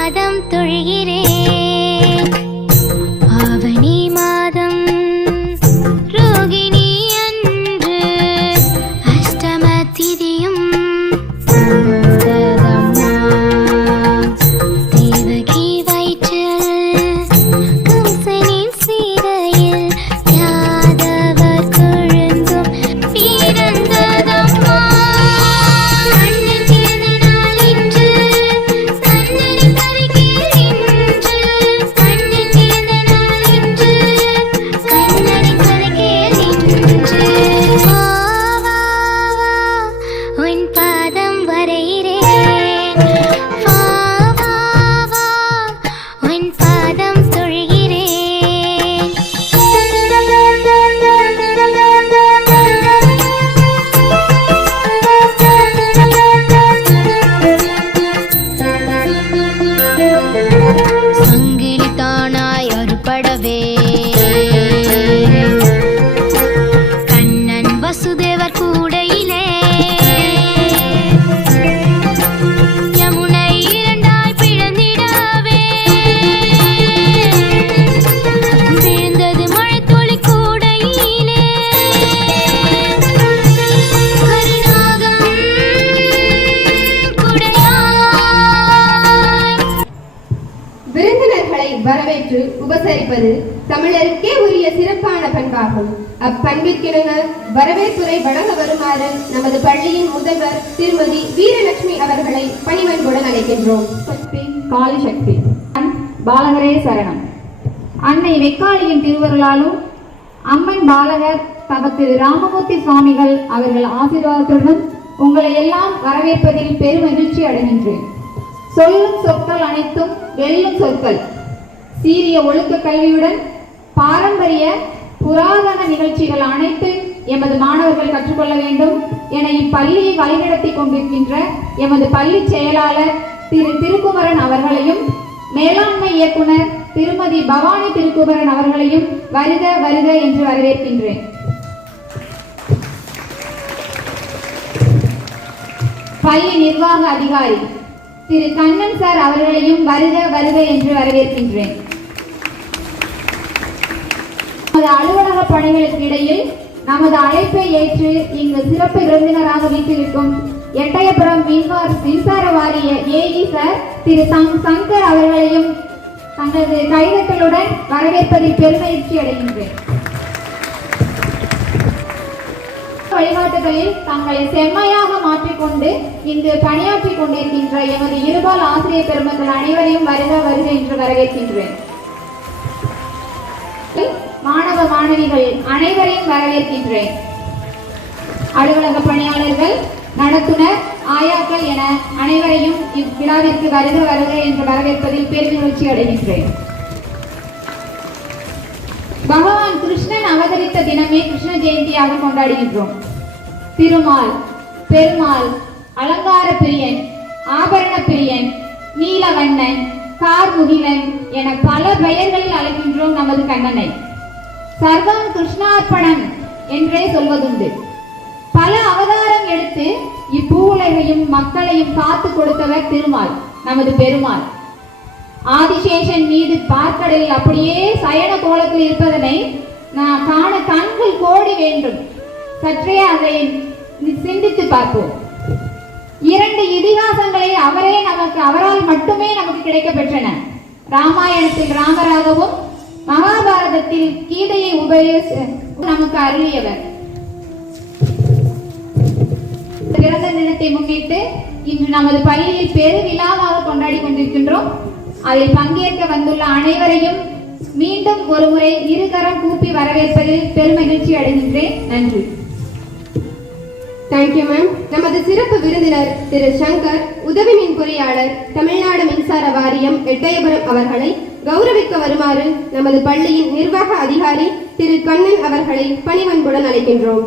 பாதம் தொழுகிறேன். ஆவணி மாதம் ரோகிணி அன்று அஷ்டம திதியும் தேவகி வயிற்றில் கம்சனின் சீதையில் யாதவர் கொழுந்தும் பிறந்ததம்மா. அண்ணன் பிறந்த நாள் இன்று, கண்ணனை கவிக்கேள் இன்று. அண்ணன் பிறந்த நாள் இன்று, கண்ணனை கவிக்கேள் இன்று. வா வா வா உன் பாதம் வரைகிறேன். வா வா வா உன் பாதம் தொழுகிறேன். சங்கிலி தானாய் அறுபடவே கண்ணன் வசுதேவர் கூடையிலே யமுனை இரண்டாய் பிளந்திடவே விழுந்தது மழைத்துளி கூடையிலே. கருநாகம் குடையாய் விருந்தினர்களை வரவேற்று உபசரிப்பது தமிழருக்கே உரிய சிறப்பான பண்பாகும். அப்பண்பிற்கிணங்க வரவேற்புரை வழங்க வருமாறு நமது பள்ளியின் முதல்வர் திருமதி வீரலட்சுமி அவர்களை பணிவன்புடன் அழைக்கின்றோம். சக்தி காளி சக்தி பாலகரே சரணம். அன்னை வெக்காளியின் திருவருளாலும் அம்மன் பாலகர் தவத்திரு ராமமூர்த்தி சுவாமிகள் அவர்கள் ஆசீர்வாதத்துடன் உங்களை எல்லாம் வரவேற்பதில் பெருமகிழ்ச்சி அடைகின்றேன். சொல்லும் சொற்கள் அனைத்தும் வெல்லும் சொற்கள். சீரிய ஒழுக்க கல்வியுடன் பாரம்பரிய புராதன நிகழ்ச்சிகள் அனைத்து எமது மாணவர்கள் கற்றுக்கொள்ள வேண்டும் என இப்பள்ளியை வழிநடத்தி கொண்டிருக்கின்ற எமது பள்ளி செயலாளர் திரு திருக்குமரன் அவர்களையும் மேலாண்மை இயக்குனர் திருமதி பவானி திருக்குமரன் அவர்களையும் வருக வருக என்று வரவேற்கின்றேன். பள்ளி நிர்வாக அதிகாரி திரு கண்ணன் சார் அவர்களையும் வருக வருக என்று வரவேற்கின்றேன். நமது அலுவலக பணிகளுக்கு இடையில் நமது அழைப்பை ஏற்று இங்கு சிறப்பு விருந்தினராக வீட்டிலிருக்கும் எட்டயபுரம் மின்சார வாரிய ஏஇ சார் திரு சங்கர் அவர்களையும் தங்களது கைதட்டலுடன் வரவேற்பதில் பெருமகிழ்ச்சி அடைகின்றேன். வழிகாட்டுதலில் தங்களை செம்மையாக மாற்றிக்கொண்டு இங்கு பணியாற்றிக் கொண்டிருக்கின்ற எமது இருபால் ஆசிரியர் பெருமக்கள் அனைவரையும் வருக வருக என்று வரவேற்கின்றேன். மாணவ மாணவிகள் அனைவரையும் வரவேற்கின்றேன். அலுவலக பணியாளர்கள், நடத்துனர், ஆயாக்கள் என அனைவரையும் இவ்விழாவிற்கு வருக வருக என்று வரவேற்பதில் பெருமகிழ்ச்சி அடைகின்றேன். பகவான் கிருஷ்ணன் அவதரித்த தினமே கிருஷ்ண ஜெயந்தியாக கொண்டாடுகின்றோம். திருமால், பெருமாள், அலங்கார பிரியன், ஆபரண பிரியன், நீலவண்ணன், கார்முகிலன் என பல பெயர்களில் அழைக்கின்றோம் நமது கண்ணனை. சர்வம் கிருஷ்ணார்ப்பணம் என்றே சொல்வதுண்டு. பல அவதாரம் எடுத்து இப்பூவுலகையும் மக்களையும் காத்து கொடுத்தவர் திருமால், நமது பெருமாள். ஆதிசேஷன் மீது பார்க்கடலில் அப்படியே சயன கோலத்தில் இருப்பதனை நான் காண கண்கள் கோடி வேண்டும். சற்றே அதை சிந்தித்து பார்ப்போம். 2 இதிகாசங்களை அவரால் மட்டுமே நமக்கு கிடைக்க பெற்றன. ராமாயணத்தில் ராமராகவும் மகாபாரதத்தில் கீதையை நமக்கு அருளியவர். பிறந்த தினத்தை முன்னிட்டு இன்று நமது பள்ளியில் பெருவிழாவாக கொண்டாடி கொண்டிருக்கின்றோம். அதில் பங்கேற்க வந்துள்ள அனைவரையும் மீண்டும் ஒருமுறை இருகரம் கூப்பி வரவேற்பதில் பெருமகிழ்ச்சி அடைகின்றேன். நன்றி. Thank you ma'am. நமது சிறப்பு விருந்தினர் திரு சங்கர், உதவி மின் பொறியாளர், தமிழ்நாடு மின்சார வாரியம், எட்டயபுரம் அவர்களை கௌரவிக்க வருமாறு நமது பள்ளியின் நிர்வாக அதிகாரி திரு கண்ணன் அவர்களை பணிவன்புடன் அழைக்கின்றோம்.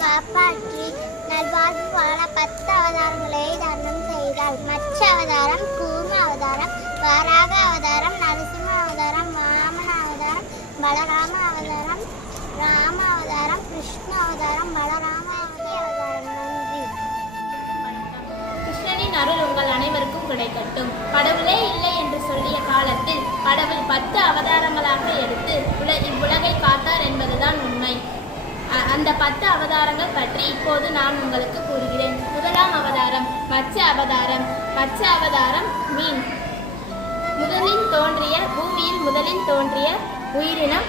காப்பாற்றி நல்வாழ்வு வாழ 10 அவதாரங்களை தர்மம் செய்தாள். மச்ச அவதாரம், கூர்ம அவதாரம், வராக அவதாரம், நரசிம்ம அவதாரம், வாமன அவதாரம், பலராம அவதாரம், ராம அவதாரம், கிருஷ்ண அவதாரம், பலராம அவதாரம். நன்றி. கிருஷ்ணனின் அருள் உங்கள் அனைவருக்கும் கிடைக்கட்டும். கடவுளே இல்லை என்று சொல்லிய காலத்தில் கடவுள் 10 அவதாரங்களாக எடுத்து இவ்வுலகை காத்தார் என்பதுதான் உண்மை. அந்த 10 அவதாரங்கள் பற்றி இப்போது நான் உங்களுக்கு கூறுகிறேன். முதலாம் அவதாரம் மச்ச அவதாரம். மச்ச அவதாரம் மீன். பூமியில் முதலில் தோன்றிய உயிரினம்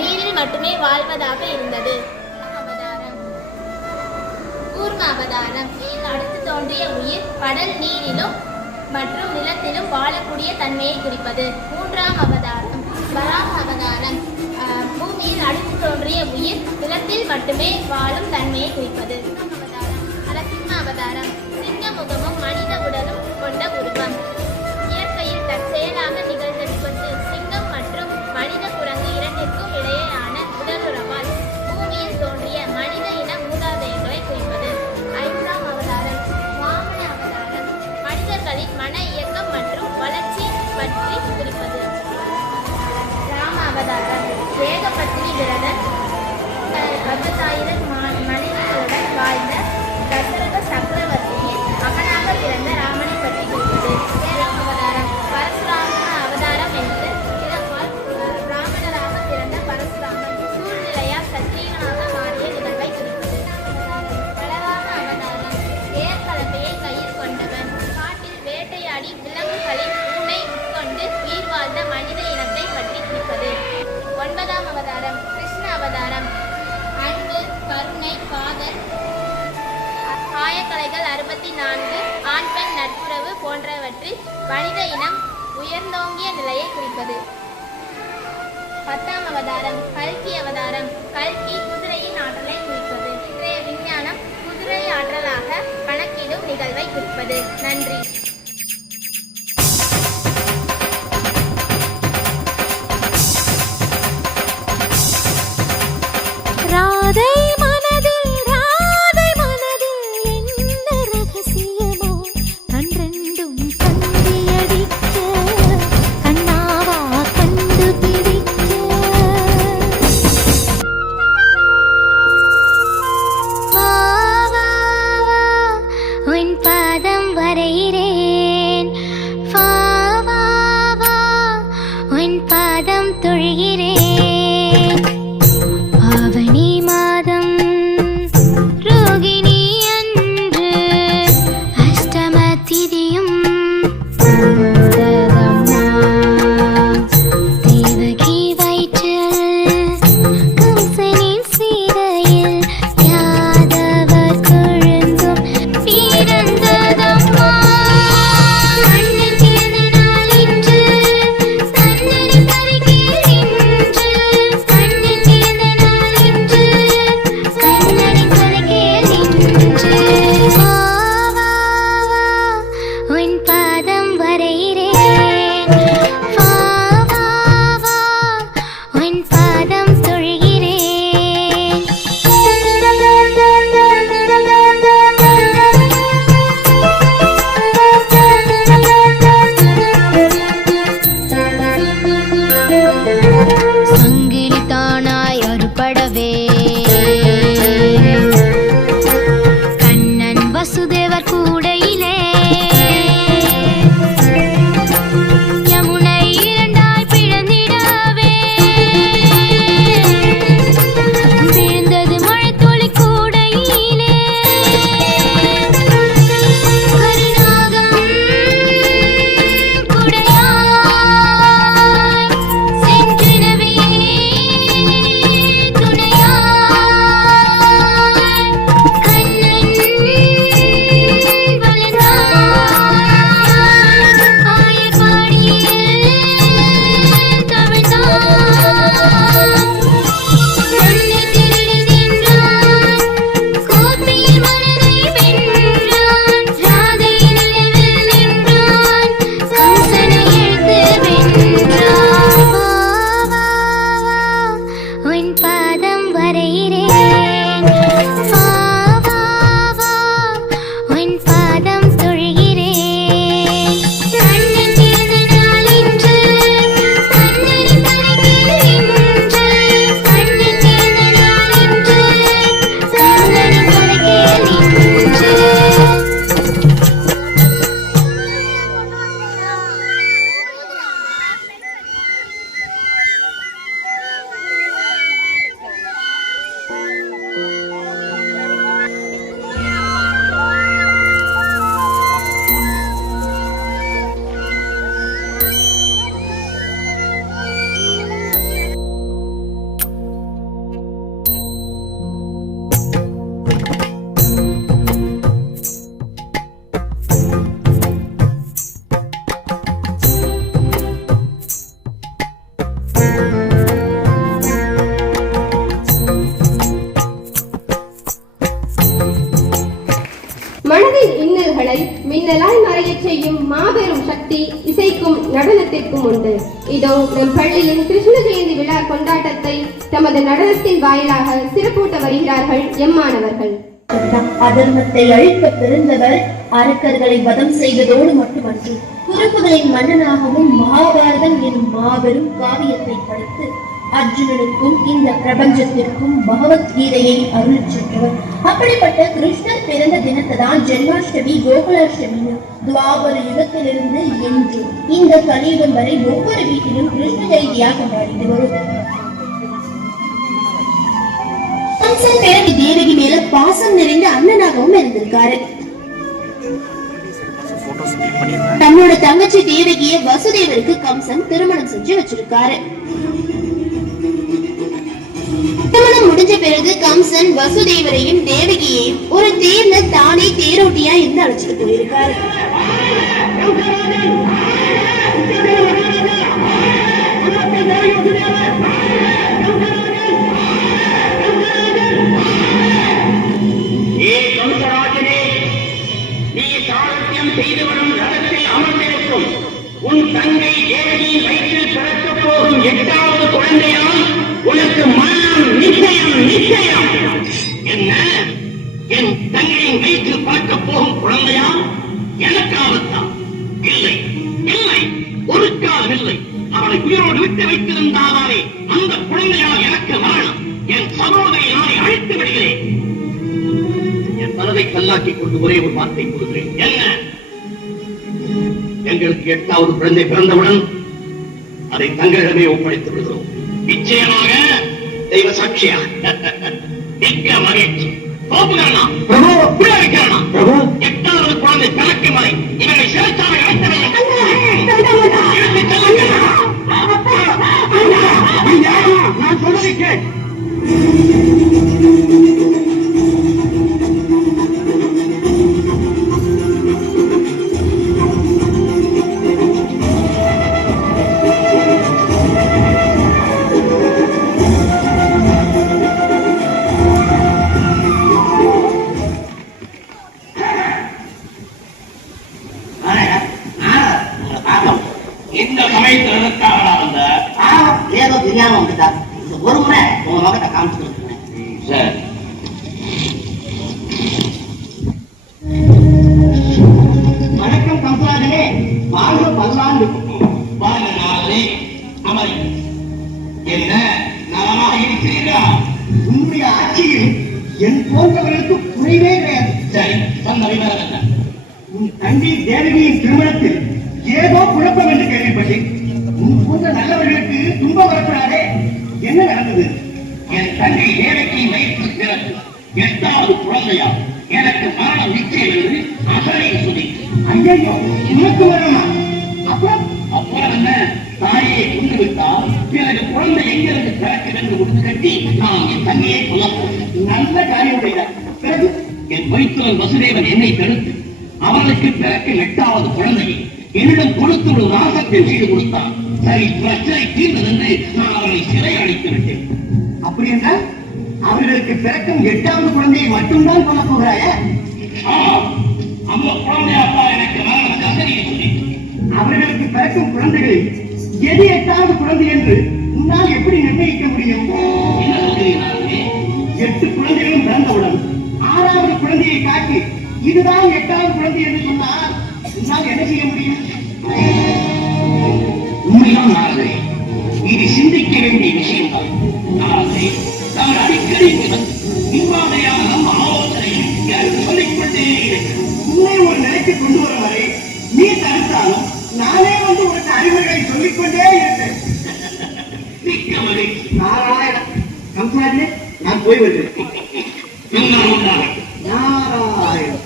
நீரில் மட்டுமே வாழ்வதாக இருந்தது. கூர்ம அவதாரம் அடுத்து தோன்றிய உயிர் கடல் நீரிலும் மற்றும் நிலத்திலும் வாழக்கூடிய தன்மையை குறிப்பது. மூன்றாம் அவதாரம் வராக அவதாரம் பூமியில் அடுத்து தோன்றிய உயிர் நிலத்தில் மட்டுமே வாழும் தன்மையை குறிப்பது. நரசிம்ம அவதாரம் சிங்க முகமும் மனித உடலும் கொண்ட உருவம். இயற்கையில் தற்செயலாக நிகழ்ந்தது கொண்டு சிங்கம் மற்றும் மனித குரங்கு இரண்டிற்கும் இடையேயான உடலுறவால் பூமியில் தோன்றிய மனித இன மூதாதையர்களை குறிப்பது. ஐந்தாம் அவதாரம் வாமன அவதாரம் மனிதர்களின் மன இயக்கம் மற்றும் வளர்ச்சி பற்றி குறிப்பது. ராம அவதாரம் ஏகபத்தினி விரதன் 10,000 மனிதர்களுடன் 4 ஆண் பெண் நட்புறவு போன்றவற்றில் மனித இனம் உயர்ந்தோங்கிய நிலையை குறிப்பது. 10ஆம் அவதாரம் கல்கி அவதாரம். கல்கி குதிரையின் ஆற்றலை குறிப்பது. இன்றைய விஞ்ஞானம் குதிரை ஆற்றலாக கணக்கிடும் நிகழ்வை குறிப்பது. நன்றி. ராதை மனதில் ராதை மனதில் என்ன ரகசியமோ கண்டெண்டும் கண்டியடிக்க கண்ணாவா கண்டுபிடிக்க வா வா வா உன் பாதம் வரைகிறேன் வா வா வா உன் பாதம் தொழுகிறேன் ஆவணி மாதம் ரோகிணி அன்று அஷ்டம திதியும் தேவகி வயிற்றில் கம்சனின் சீதையில் யாதவர் கொழுந்தும் பிறந்ததம்மா அண்ணன் பிறந்த நாள் இன்று கண்ணனை கருகில் நின்று அண்ணன் பிறந்த நாள் இன்று கண்ணனை கருகில் நின்று வா வா வா உன் பாதம் வரைகிறேன் வா வா வா உன் பாதம் தொழுகிறேன். சங்கிலி தானாய் அறுபடவே கண்ணன் வசுதேவர் கூடையிலே யமுனை இரண்டாய் பிளந்திடவே விழுந்தது மழைத்துளி கூடையிலே கருநாகம் குடையாய் சென்றனவே துணையாய் கண்ணன் வளர்ந்தான் ஆயர்பாடியில் தவழ்ந்தான் கண்ணை திருடி தின்றான் கோபியின் மனதை வென்றான் ராதை நிலவில் நின்றான் கம்சனை இழுத்து வென்றான் வா வா வா உன் பாதம் வரைகிறேன் வா வா வா உன் பாதம் தொழுகிறேன் அண்ணன் பிறந்த நாள் இன்று கண்ணனை கருகில் நின்று அண்ணன் பிறந்த நாள் இன்று கண்ணனை கருகில் நின்று மனதின் இன்னல்களை மின்னலாய் மறையச் செய்யும் மாபெரும் சக்தி இசைக்கும் நடனத்திற்கும் உண்டு. இதோ நம் பள்ளியின் கிருஷ்ண ஜெயந்தி விழா கொண்டாட்டத்தை தமது நடனத்தின் வாயிலாக சிறப்பூட்ட வருகிறார்கள் எம்மாணவர்கள். அதர்மத்தை அழிக்க பிறந்தவர் அரக்கர்களை வதம் செய்ததோடு மட்டுமன்றி குறுப்புகளின் மன்னனாகவும் மகாபாரதம் எனும் மாபெரும் காவியத்தை படைத்து அர்ஜுனனுக்கும் இந்த பிரபஞ்சத்திற்கும் பகவத்கீதையை அருள் சென்றவர். அப்படிப்பட்ட கிருஷ்ணர் பிறந்த தினத்தை தான் ஜென்மாஷ்டமி கோகுலாஷ்டமி துவாபர யுகத்திலிருந்து என்று இந்த கலியுகம் வரை ஒவ்வொரு வீட்டிலும் கிருஷ்ண ஜெயந்தியாக கொண்டாடிட்டு வரும். கம்சன் பிறகு தேவகி மேல பாசம் நிறைந்த அண்ணனாகவும் இருந்திருக்காரு. தன்னோட தங்கச்சி தேவகிய வசுதேவருக்கு கம்சன் திருமணம் செஞ்சு வச்சிருக்காரு. திருமணம் முடிஞ்ச பிறகு கம்சன் வசுதேவரையும் தேவகியையும் ஒரு தேர்ந்த என்னை தானே தேரோட்டியா இருந்து அழைச்சிட்டு போயிருக்காரு. செய்து வரும் ரதத்தில் அமர்ந்திருக்கும் உன் தங்கை தேவகியின் வயிற்றில் பிறக்கப் போகும் 8வது குழந்தையால் உனக்கு மரணம் நிச்சயம் நிச்சயம். என்ன, என் தங்கையின் வயிற்றில் பிறக்கப் போகும் குழந்தையா? எனக்கு ஆபத்தான்? இல்லை இல்லை, ஒரு காலம் இல்லை. அவளை உயிரோடு விட்டு வைத்திருந்தாலே அந்த குழந்தையால் எனக்கு மரணம். என் சகோதரியை நாளை அழைத்து விடுகிறேன். என் மனதை கல்லாக்கிக் கொண்டு ஒரே ஒரு வார்த்தை கூறுகிறேன். என்ன, எங்களுக்கு 8வது குழந்தை பிறந்தவுடன் அதை தங்களிடமே ஒப்படைத்து விடுகிறோம். நிச்சயமாக தெய்வ சாட்சியா. மிக்க மகிழ்ச்சி. கோபுகரணா பிரபு, புரியவிக்கிறனா பிரபு, 8வது குழந்தை பிறக்கும் வரை இவரை சிறைச்சாலை அழைத்தவை நான் சொல்வதை கேள். இந்த சமயத்தில் எதற்காக வந்த ஏதோ தெரியாம வந்துட்டா. இந்த ஒரு முறை உங்க முகத்தை காமிச்சு சார். வணக்கம் கம்பராஜனே, வாழ்க பல்லாண்டு. வாழ்க நாளே அமரி. என்ன நலமாக இருக்கிறீர்களா? உன்னுடைய ஆட்சியில் என் போன்றவர்களுக்கு குறைவே கிடையாது. சரி, சொன்ன உன் தங்கை தேவகியின் திருமணத்தில் ஏதோ குழப்பம் என்று கேள்விப்பட்டேன். உன் போன்ற நல்லவர்களுக்கு துன்பம் வரக்கூடாதே. என்ன நடந்தது? என் தங்கை தேவகியின் வயிற்றில் பிறகு 8வது குழந்தையா எனக்கு மரணம் நிச்சயம் என்று அசலை சொல்லி. ஐயோ, உனக்கு மரணமா? அப்புறம் என்ன, தாயை கொண்டு விட்டால் பிறகு குழந்தை எங்கிருந்து பிறக்கும் என்று முடித்து கட்டி நான் என் தங்கையை கொல்ல நல்ல காரியம் உடையதார். பிறகு என் வயிற்றுவன் வசுதேவன் என்னை தடுத்து அவனுக்கு பிறகு 8வது குழந்தையை என்னிடம் கொடுத்து ஒரு வாசத்தை செய்து கொடுத்தான். சரி, பிரச்சனை தீர்ந்ததென்று நான் அவரை சிறை அடைத்து விட்டேன். அப்படி என்றால் அவர்களுக்கு பிறக்கும் 8வது குழந்தையை மட்டும்தான் கொல்ல போகிறாய? அந்த குழந்தையாப்பா எனக்கு மரண தசரியை சொல்லி. அவர்களுக்கு பிறக்கும் குழந்தைகளில் எது 8வது குழந்தை என்று உன்னால் எப்படி நிர்ணயிக்க முடியும்? என்ன சொல்கிறீர்களே? 8 குழந்தைகளும் பிறந்தவுடன் 6வது குழந்தையை காட்டி இதுதான் 8வது குழந்தை என்று சொன்னால் உன்னால் என்ன செய்ய முடியும்? உண்மைதான் நாளே, இது சிந்திக்க வேண்டிய விஷயம்தான். நாளே நான் அடிக்கடி இவ்வாதையான நம்ம ஆலோசனையை எனக்கு சொல்லிக்கொண்டே இருக்கிறேன். உன்னை ஒரு நிலைக்கு கொண்டு வரும் வரை நீ தடுத்தாலும் நானே வந்து உனக்கு அறிவுரைகளை சொல்லிக்கொண்டே இருக்கிறேன். மிக்க மகிழ்ச்சி. நாராயணன் கம்சாஜே, நான் போய் வருகிறேன். நாராயணன்.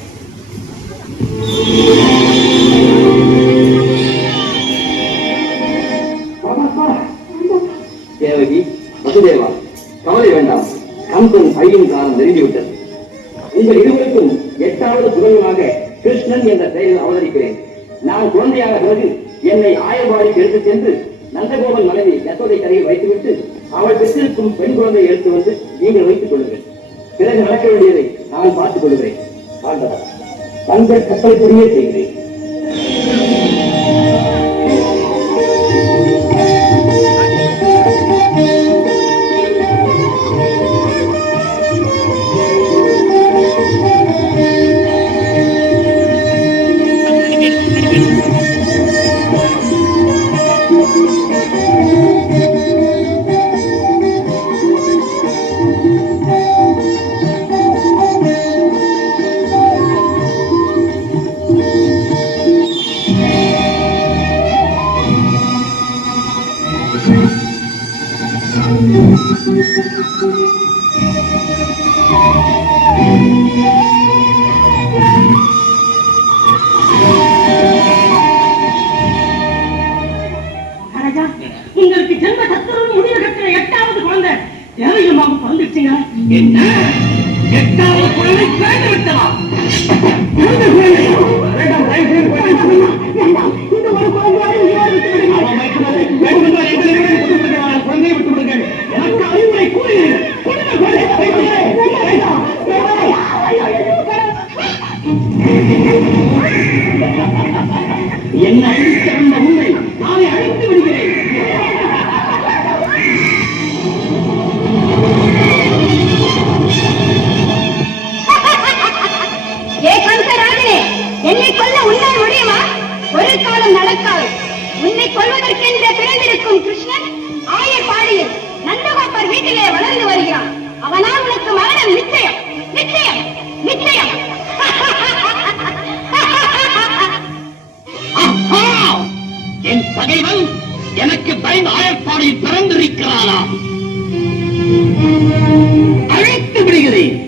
தேவகி, வசுதேவா, கவலை வேண்டாம். கம்பன் பையின் காலம் நெருங்கிவிட்டது. உங்கள் இருவருக்கும் 8வது குழந்தையாக கிருஷ்ணன் என்ற பெயரில் அவதரிக்கிறேன். நான் குழந்தையாக பிறகு என்னை ஆயர்வாடிக்கு எடுத்துச் சென்று நந்தகோபன் மனைவி யசோதை கரையில் வைத்துவிட்டு அவள் பெற்றிருக்கும் பெண் குழந்தையை எடுத்து வந்து நீங்கள் வைத்துக் கொள்ளுங்கள். பிறகு நடக்க வேண்டியதை நான் பார்த்துக் கொள்கிறேன். தங்கள் கட்டளைப்படியே செய்கிறேன். வேண்டாம், தயவு செய்து வேண்டாம். இந்த ஒரு குழந்தையாவது உயிரோடு விட்டு விடுங்கள். அவன் மயக்குவது வேண்டுமென்றால் எங்களை விட விட்டு விடுங்கள். குழந்தையை விட்டு விடுங்கள். எனக்கு அறிவுரை கூறுகிறேன். கொடுங்கள் குழந்தையை. வேண்டாம். என்ன அழித்த வந்த உண்மை நாளை அழித்து விடுகிறேன். என்னை கொல்ல உன்னால் முடியுமா? ஒரு காலம் நடக்காது. உன்னை கொல்வதற்கென்று பிறந்திருக்கும் கிருஷ்ணன் ஆயர்பாடியில் நந்தகோப்பர் வீட்டிலே வளர்ந்து வருகிறான். அவனால் உனக்கு மரணம் நிச்சயம், நிச்சயம், நிச்சயம். என் பகைவன் எனக்கு பயந்து ஆயர்பாடியில் பிறந்திருக்கிறானா? அழைத்து விடுகிறேன்.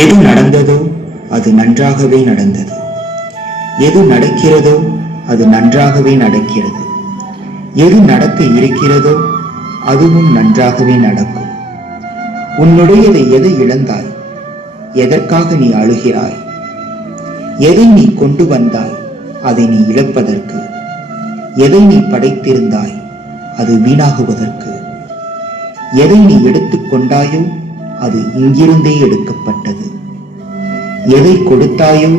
எது நடந்ததோ அது நன்றாகவே நடந்தது. எது நடக்கிறதோ அது நன்றாகவே நடக்கிறது. எது நடக்க இருக்கிறதோ அதுவும் நன்றாகவே நடக்கும். உன்னுடையதை எதை இழந்தாய்? எதற்காக நீ அழுகிறாய்? எதை நீ கொண்டு வந்தாய் அதை நீ இழப்பதற்கு? எதை நீ படைத்திருந்தாய் அது வீணாகுவதற்கு? எதை நீ எடுத்துக் கொண்டாயோ அது இங்கிருந்தே எடுக்கப்பட்டது. எதை கொடுத்தாயோ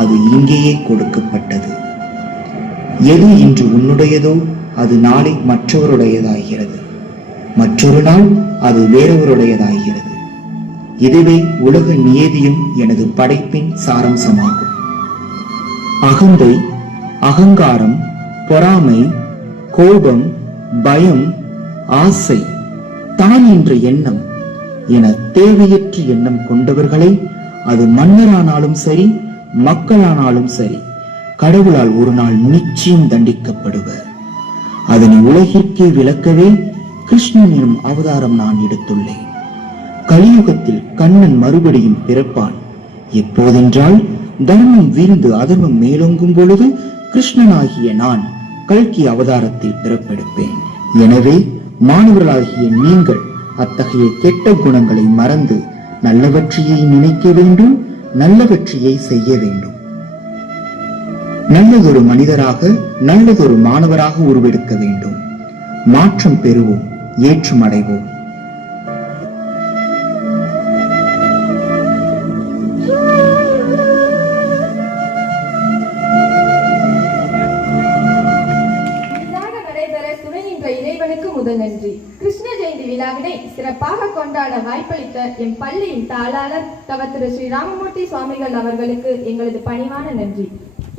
அது இங்கேயே கொடுக்கப்பட்டது. எது இன்று உன்னுடையதோ அது நாளை மற்றவருடையதாகிறது. மற்றொரு நாள் அது வேறொருடையதாகிறது. இதுவே உலக நியதியும் எனது படைப்பின் சாரம்சமாகும். அகந்தை, அகங்காரம், பொறாமை, கோபம், பயம், ஆசை, தான் என்ற எண்ணம் என தேவையற்ற எண்ணம் கொண்டவர்களை அது மன்னரானாலும் சரி மக்களானாலும் சரி கடவுளால் ஒரு நாள் நிச்சயம் தண்டிக்கப்படுவர். அதனை உலகிற்கே விளக்கவே கிருஷ்ணன் எனும் அவதாரம் நான் எடுத்துள்ளேன். கலியுகத்தில் கண்ணன் மறுபடியும் பிறப்பான். எப்போதென்றால் தர்மம் வீழ்ந்து அதர்மம் மேலோங்கும் பொழுது கிருஷ்ணனாகிய நான் கல்கி அவதாரத்தில் பிறப்பெடுப்பேன். எனவே மாணவர்களாகிய நீங்கள் அத்தகைய கெட்ட குணங்களை மறந்து நல்லவற்றையை நினைக்க வேண்டும், நல்லவற்றையை செய்ய வேண்டும். நல்லதொரு மனிதராக, நல்லதொரு மாணவராக உருவெடுக்க வேண்டும். மாற்றம் பெறுவோம், ஏற்றம் அடைவோம். முதல் நன்றி. கிருஷ்ண ஜெயந்தி விழாவினை சிறப்பாக கொண்டாட வாய்ப்பளித்த எம் பள்ளியின் தாளாளர் தவ திரு ஸ்ரீ ராமமூர்த்தி சுவாமிகள் அவர்களுக்கு எங்களது பணிவான நன்றி.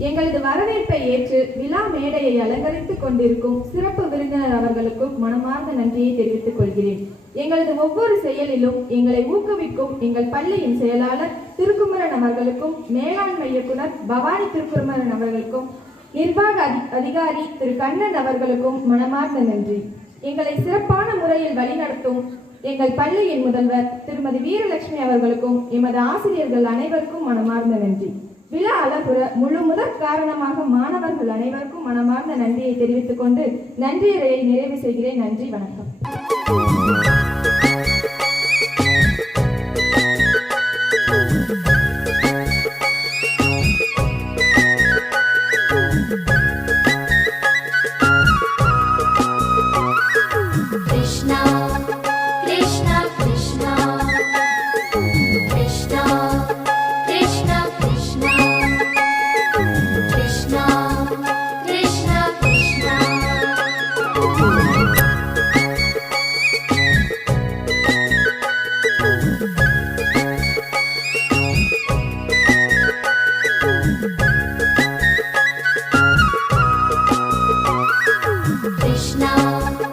எங்களது வரவேற்பை ஏற்று விழா மேடையை அலங்கரித்துக் கொண்டிருக்கும் சிறப்பு விருந்தினர் அவர்களுக்கும் மனமார்ந்த நன்றியை தெரிவித்துக் கொள்கிறேன். எங்களது ஒவ்வொரு செயலிலும் எங்களை ஊக்குவிக்கும் எங்கள் பள்ளியின் செயலாளர் திருக்குமரன் அவர்களுக்கும், மேலாண்மை இயக்குனர் பவானி திருக்குமரன் அவர்களுக்கும், நிர்வாக அதிகாரி திரு கண்ணன் அவர்களுக்கும் மனமார்ந்த நன்றி. எங்களை சிறப்பான முறையில் வழிநடத்தும் எங்கள் பள்ளியின் முதல்வர் திருமதி வீரலட்சுமி அவர்களுக்கும் எமது ஆசிரியர்கள் அனைவருக்கும் மனமார்ந்த நன்றி. விழா அழகுற முழு முதற் காரணமாக மாணவர்கள் அனைவருக்கும் மனமார்ந்த நன்றியை தெரிவித்துக் கொண்டு நன்றியறையை நிறைவு செய்கிறேன். நன்றி, வணக்கம். Krishna